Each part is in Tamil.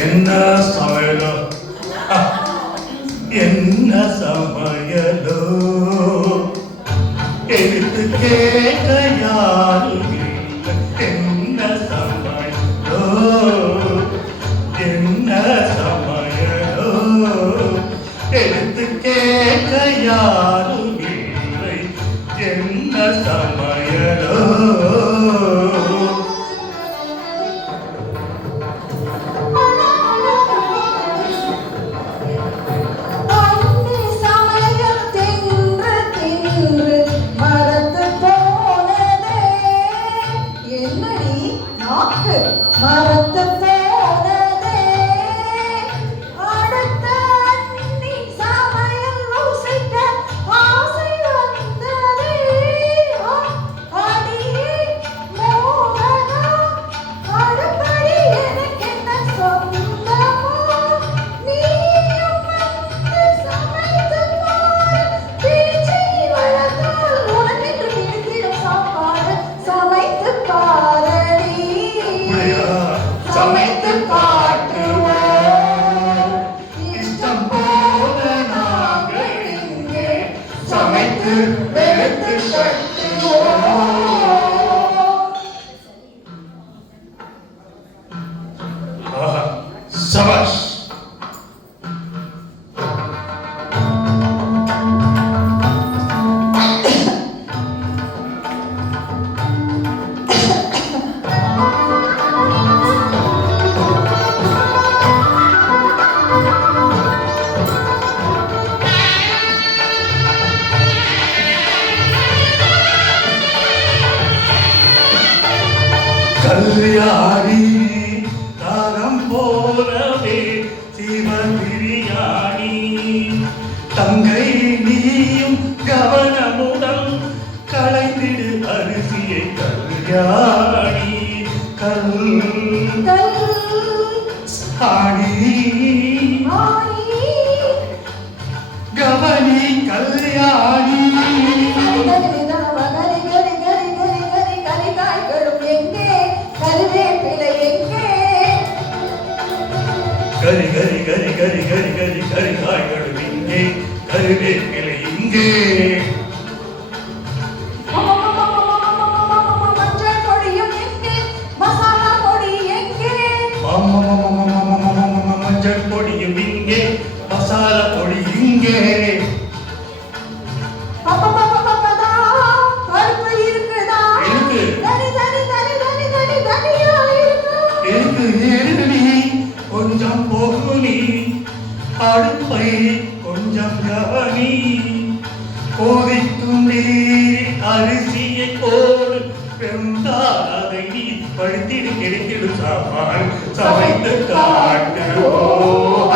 என்ன சமையலோ என்ன சமையலோ எடுத்து கேட்க யாரும் இல்லை. என்ன சமையலோ என்ன சமையலோ எடுத்து கேட்க யாரும் இல்லை. என்ன சமையலோ மறந்து போனதே அடுத்த நீ சமையல் ருசிக்க ஆசை வந்ததே அடியே மோகனா அடுப்படி எனக்கு என்ன சொந்தமோ நீயும் வந்து சமைத்து பார் பேச்சை வளர்த்தால் உனக்கென்று பிடித்திடும் சாப்பாடு சமைத்து பாரடி சமைத்து காட்டுவோம் இஷ்டம் போல நாங்கள் இங்கே சமைத்து வெளுத்து கட்டுவோம். சபாஷ். கல்யாணி தாரம் போலவே சிவபிரியாணி தங்கை நீயும் கவனமுடன் களைந்திடு அரிசியை கல்யாணி கல்யாணி கவனி கல்யாணி கரி கரி கரி கரி கரி கரி கரி காய்களும் இங்கே கருவேப்பிலை இங்கே மஞ்சள் பொடியும் எங்கே மசாலா பொடி எங்கே மஞ்சள் பொடியும் இங்கே மசாலா பொடி இங்கே பருப்பு இருக்குதா இருக்கு தனி தனி தனி தனி தனி தனியா இருக்கு ஏறுடி கொஞ்சம் போகுனி அடுப்பை கொஞ்சம் கவனி கோவிக்கும் நீர் அரிசியை போல் வெந்தால் அதை நீ படுத்திடு கிடைத்திடு சாப்பாடு சமைத்து காட்டுவோம்.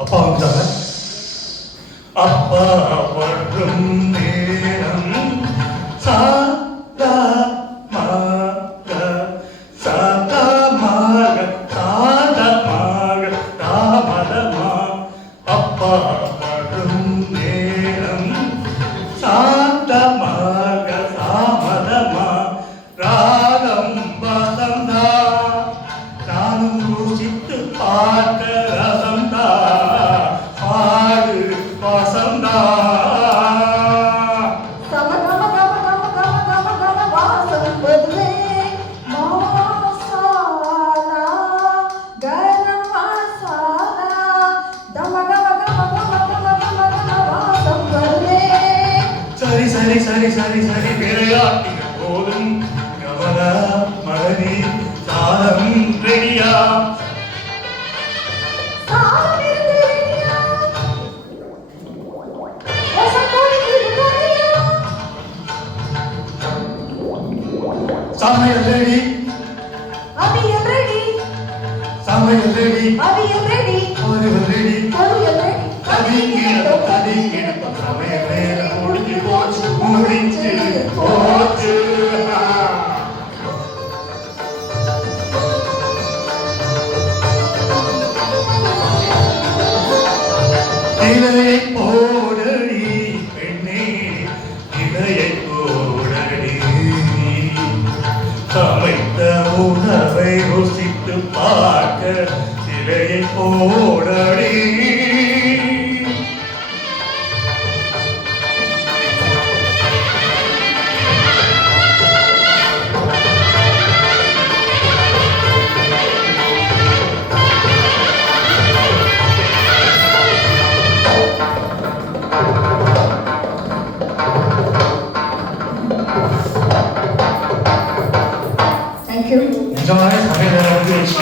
அப்பா வந்துட்டாங்க. அப்பா வரும் நேரம் சாதா மாக சாதா மாக சாதா மாக தாமதமா அப்பா வரும் நேரம் சாந்தமாக தாமதமா ராகம் வசந்தா நானும் ருசித்து பார்க்க ரசந்தா பாடு வசந்தா கம கம கம கம கம கம கம வாசம் வருதே மசாலா கரம் மசாலா தம கம கம கம கம கம கம வாசம் வருதே சரி சரி சரி சரி சரி விளையாட்டின போதும் கவல மகனி சாதம் ரெடியா சாதம் இருக்குறியா ரசம் போடுறியா சமையல் ரெடி அவியல் ரெடி சமையல் ரெடி அவியல் ரெடி பொரியல் ரெடி பொரியல் ரெடி கதி கிடப்ப சமையல் வேலை முடிஞ்சு போச்சு முடிஞ்சு